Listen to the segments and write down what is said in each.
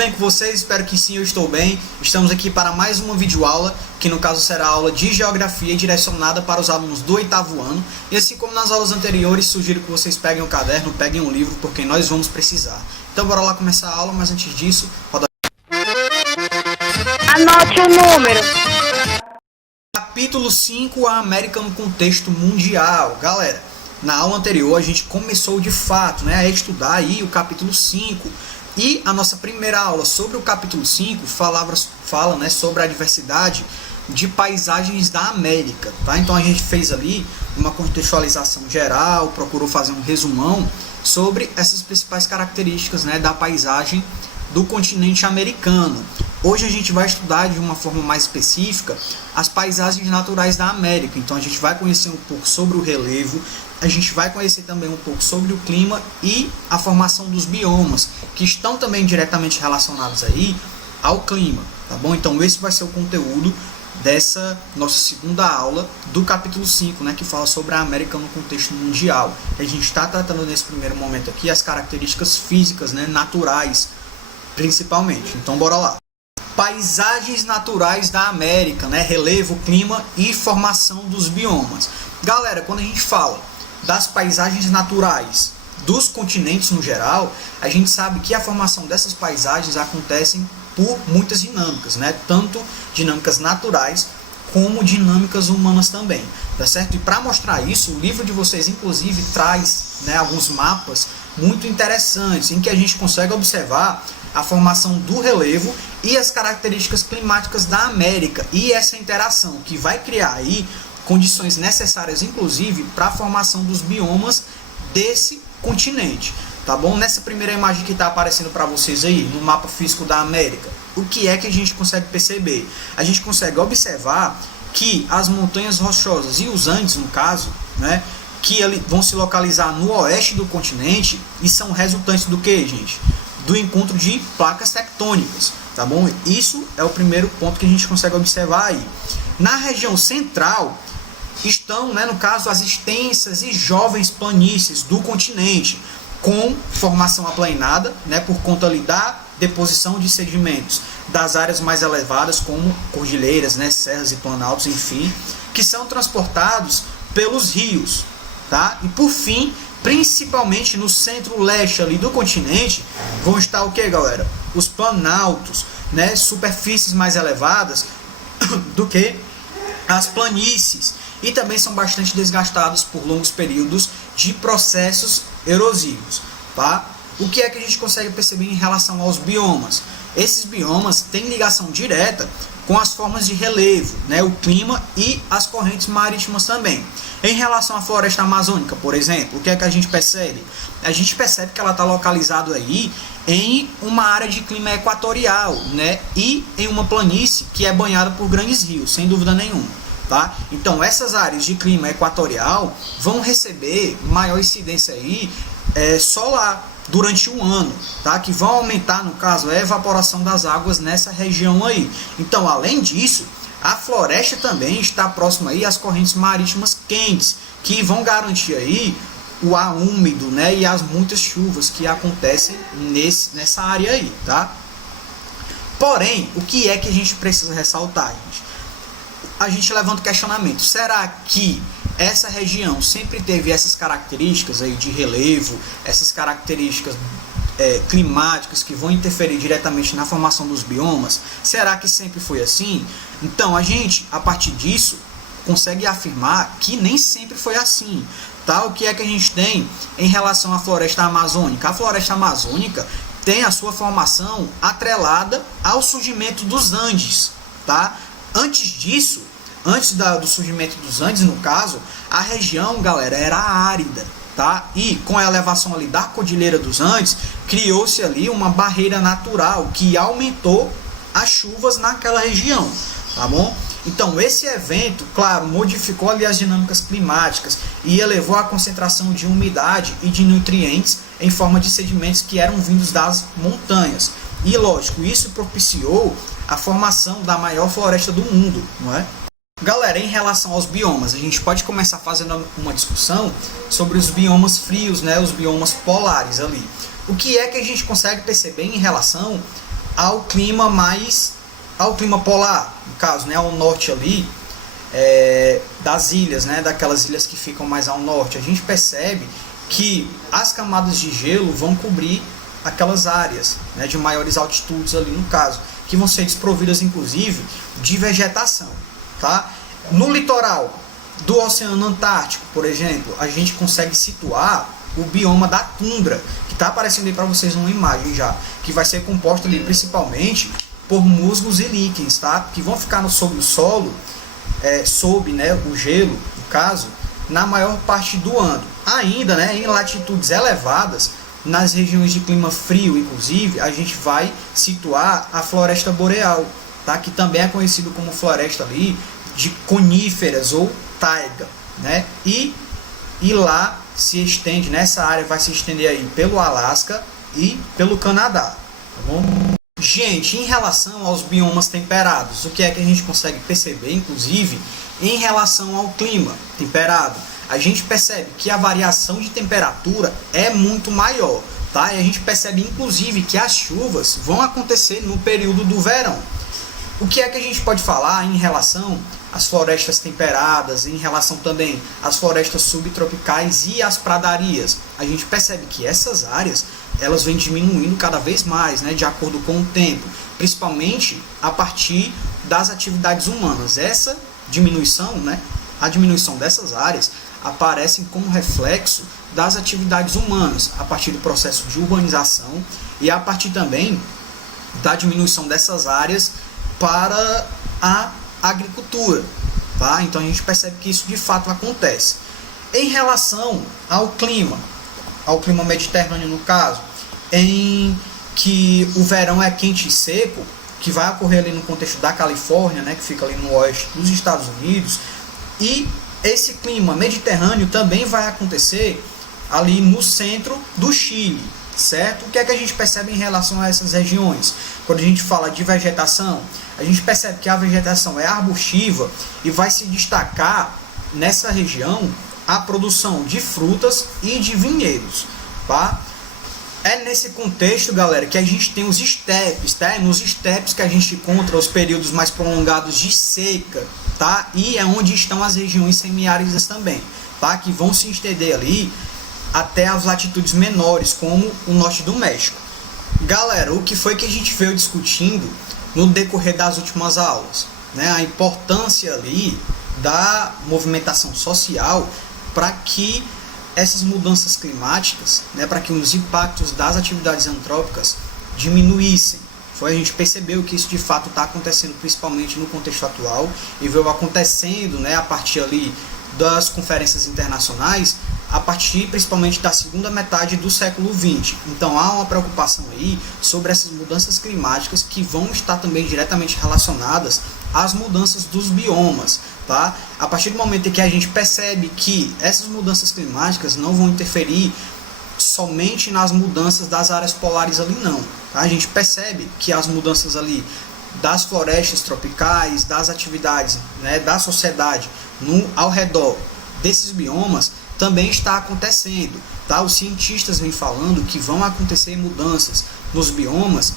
bem com vocês? Espero que sim, eu estou bem. Estamos aqui para mais uma videoaula, que no caso será a aula de Geografia direcionada para os alunos do 8º ano. E assim como nas aulas anteriores, sugiro que vocês peguem um caderno, peguem um livro, porque nós vamos precisar. Então bora lá começar a aula, mas antes disso, roda... Anote o número. Capítulo 5, a América no contexto mundial. Galera, na aula anterior a gente começou de fato, a estudar aí o capítulo 5. E a nossa primeira aula sobre o capítulo 5 fala, sobre a diversidade de paisagens da América, tá? Então a gente fez ali uma contextualização geral, procurou fazer um resumão sobre essas principais características, da paisagem do continente americano. Hoje a gente vai estudar de uma forma mais específica as paisagens naturais da América. Então a gente vai conhecer um pouco sobre o relevo, a gente vai conhecer também um pouco sobre o clima e a formação dos biomas, que estão também diretamente relacionados aí ao clima, tá bom? Então esse vai ser o conteúdo dessa nossa segunda aula do capítulo 5, que fala sobre a América no contexto mundial. A gente está tratando nesse primeiro momento aqui as características físicas, naturais, principalmente. Então bora lá. Paisagens naturais da América, relevo, clima e formação dos biomas. Galera, quando a gente fala das paisagens naturais dos continentes no geral, a gente sabe que a formação dessas paisagens acontecem por muitas dinâmicas, tanto dinâmicas naturais como dinâmicas humanas também, tá certo? E para mostrar isso, o livro de vocês inclusive traz, alguns mapas muito interessantes em que a gente consegue observar a formação do relevo e as características climáticas da América e essa interação que vai criar aí condições necessárias, inclusive, para a formação dos biomas desse continente, tá bom? Nessa primeira imagem que está aparecendo para vocês aí, no mapa físico da América, o que é que a gente consegue perceber? A gente consegue observar que as montanhas rochosas e os Andes, no caso, que vão se localizar no oeste do continente e são resultantes do que, gente? Do encontro de placas tectônicas, tá bom? Isso é o primeiro ponto que a gente consegue observar aí. Na região central estão, no caso, as extensas e jovens planícies do continente, com formação aplainada, por conta ali da deposição de sedimentos das áreas mais elevadas, como cordilheiras, serras e planaltos, enfim, que são transportados pelos rios, tá? E por fim, principalmente no centro-leste ali do continente, vão estar o que, galera? Os planaltos, superfícies mais elevadas do que as planícies, e também são bastante desgastados por longos períodos de processos erosivos, tá? O que é que a gente consegue perceber em relação aos biomas? Esses biomas têm ligação direta com as formas de relevo, o clima e as correntes marítimas também. Em relação à floresta amazônica, por exemplo, o que é que a gente percebe? A gente percebe que ela está localizada aí em uma área de clima equatorial, e em uma planície que é banhada por grandes rios, sem dúvida nenhuma, tá? Então essas áreas de clima equatorial vão receber maior incidência aí solar durante o ano, tá? Que vão aumentar, no caso, a evaporação das águas nessa região aí. Então, além disso, a floresta também está próxima aí às correntes marítimas quentes, que vão garantir aí o ar úmido, e as muitas chuvas que acontecem nessa área aí, tá? Porém, o que é que a gente precisa ressaltar, gente? A gente levanta o questionamento: será que essa região sempre teve essas características aí de relevo, essas características climáticas que vão interferir diretamente na formação dos biomas? Será que sempre foi assim? Então a gente, a partir disso, consegue afirmar que nem sempre foi assim, tá? O que é que a gente tem em relação à floresta amazônica? A floresta amazônica tem a sua formação atrelada ao surgimento dos Andes, tá? Antes disso, antes do surgimento dos Andes, no caso, a região, galera, era árida, tá? E com a elevação ali da Cordilheira dos Andes, criou-se ali uma barreira natural que aumentou as chuvas naquela região, tá bom? Então esse evento, claro, modificou ali as dinâmicas climáticas e elevou a concentração de umidade e de nutrientes em forma de sedimentos que eram vindos das montanhas. E lógico, isso propiciou a formação da maior floresta do mundo, não é? Galera, em relação aos biomas, a gente pode começar fazendo uma discussão sobre os biomas frios, os biomas polares ali. O que é que a gente consegue perceber em relação ao clima polar, no caso, né, ao norte ali, das ilhas, né, daquelas ilhas que ficam mais ao norte. A gente percebe que as camadas de gelo vão cobrir aquelas áreas, né, de maiores altitudes ali, no caso, que vão ser desprovidas inclusive de vegetação, tá? No litoral do Oceano Antártico, por exemplo, a gente consegue situar o bioma da tundra, que está aparecendo aí para vocês numa imagem já, que vai ser composto ali principalmente por musgos e líquens, tá? Que vão ficar sob o solo, sob, né, o gelo, no caso, na maior parte do ano. Ainda, né, em latitudes elevadas, nas regiões de clima frio, inclusive, a gente vai situar a floresta boreal, tá? Que também é conhecido como floresta ali de coníferas ou taiga, né? E lá se estende, nessa área vai se estender aí pelo Alasca e pelo Canadá, tá bom? Gente, em relação aos biomas temperados, o que é que a gente consegue perceber, inclusive, em relação ao clima temperado? A gente percebe que a variação de temperatura é muito maior, tá? E a gente percebe, inclusive, que as chuvas vão acontecer no período do verão. O que é que a gente pode falar em relação às florestas temperadas, em relação também às florestas subtropicais e às pradarias? A gente percebe que essas áreas, elas vêm diminuindo cada vez mais, né, de acordo com o tempo, principalmente a partir das atividades humanas. Essa diminuição, né, a diminuição dessas áreas aparecem como reflexo das atividades humanas, a partir do processo de urbanização e a partir também da diminuição dessas áreas para a agricultura, tá? Então a gente percebe que isso de fato acontece. Em relação ao clima mediterrâneo no caso, em que o verão é quente e seco, que vai ocorrer ali no contexto da Califórnia, né, que fica ali no oeste dos Estados Unidos, e esse clima mediterrâneo também vai acontecer ali no centro do Chile, certo? O que é que a gente percebe em relação a essas regiões? Quando a gente fala de vegetação, a gente percebe que a vegetação é arbustiva e vai se destacar nessa região a produção de frutas e de vinhedos, tá? É nesse contexto, galera, que a gente tem os estepes, tá? Nos estepes que a gente encontra os períodos mais prolongados de seca, tá? E é onde estão as regiões semiáridas também, tá? Que vão se estender ali até as latitudes menores, como o norte do México. Galera, o que foi que a gente veio discutindo no decorrer das últimas aulas, né? A importância ali da movimentação social para que essas mudanças climáticas, né, para que os impactos das atividades antrópicas diminuíssem. A gente percebeu que isso de fato está acontecendo principalmente no contexto atual e veio acontecendo, né, a partir ali das conferências internacionais, a partir principalmente da segunda metade do século XX. Então há uma preocupação aí sobre essas mudanças climáticas que vão estar também diretamente relacionadas às mudanças dos biomas, tá? A partir do momento em que a gente percebe que essas mudanças climáticas não vão interferir somente nas mudanças das áreas polares ali não, tá? A gente percebe que as mudanças ali das florestas tropicais, das atividades, né, da sociedade ao redor desses biomas também está acontecendo, tá? Os cientistas vêm falando que vão acontecer mudanças nos biomas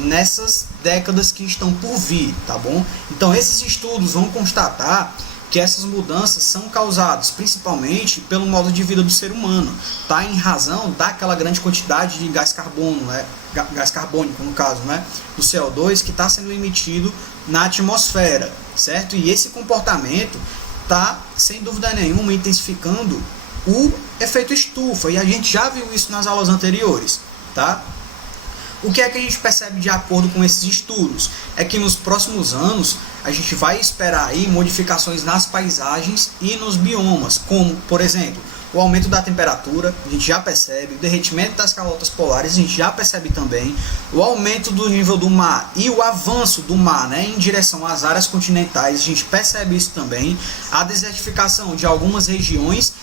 nessas décadas que estão por vir, tá bom? Então esses estudos vão constatar que essas mudanças são causadas principalmente pelo modo de vida do ser humano, tá? Em razão daquela grande quantidade de gás carbono, né? Gás carbônico no caso, né? Do CO2 que está sendo emitido na atmosfera, certo? E esse comportamento está, sem dúvida nenhuma, intensificando o efeito estufa, e a gente já viu isso nas aulas anteriores, tá? O que é que a gente percebe de acordo com esses estudos? É que nos próximos anos a gente vai esperar aí modificações nas paisagens e nos biomas, como, por exemplo, o aumento da temperatura, a gente já percebe, o derretimento das calotas polares, a gente já percebe também, o aumento do nível do mar e o avanço do mar, né, em direção às áreas continentais, a gente percebe isso também, a desertificação de algumas regiões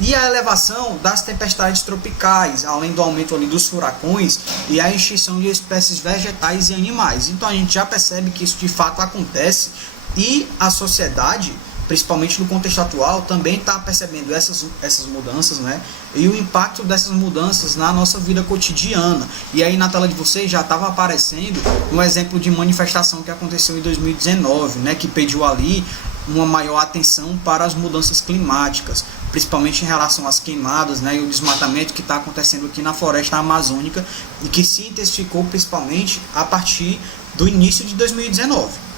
e a elevação das tempestades tropicais, além do aumento ali dos furacões e a extinção de espécies vegetais e animais. Então a gente já percebe que isso de fato acontece e a sociedade principalmente no contexto atual, também está percebendo essas mudanças, né? E o impacto dessas mudanças na nossa vida cotidiana. E aí na tela de vocês já estava aparecendo um exemplo de manifestação que aconteceu em 2019, né? Que pediu ali uma maior atenção para as mudanças climáticas, principalmente em relação às queimadas, né, e o desmatamento que está acontecendo aqui na floresta amazônica e que se intensificou principalmente a partir do início de 2019.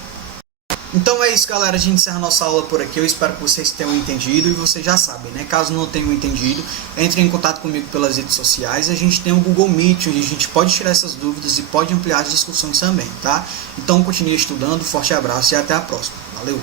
Então é isso, galera, a gente encerra nossa aula por aqui. Eu espero que vocês tenham entendido e vocês já sabem, né? Caso não tenham entendido, entre em contato comigo pelas redes sociais. A gente tem o Google Meet, onde a gente pode tirar essas dúvidas e pode ampliar as discussões também, tá? Então continue estudando, forte abraço e até a próxima. Valeu!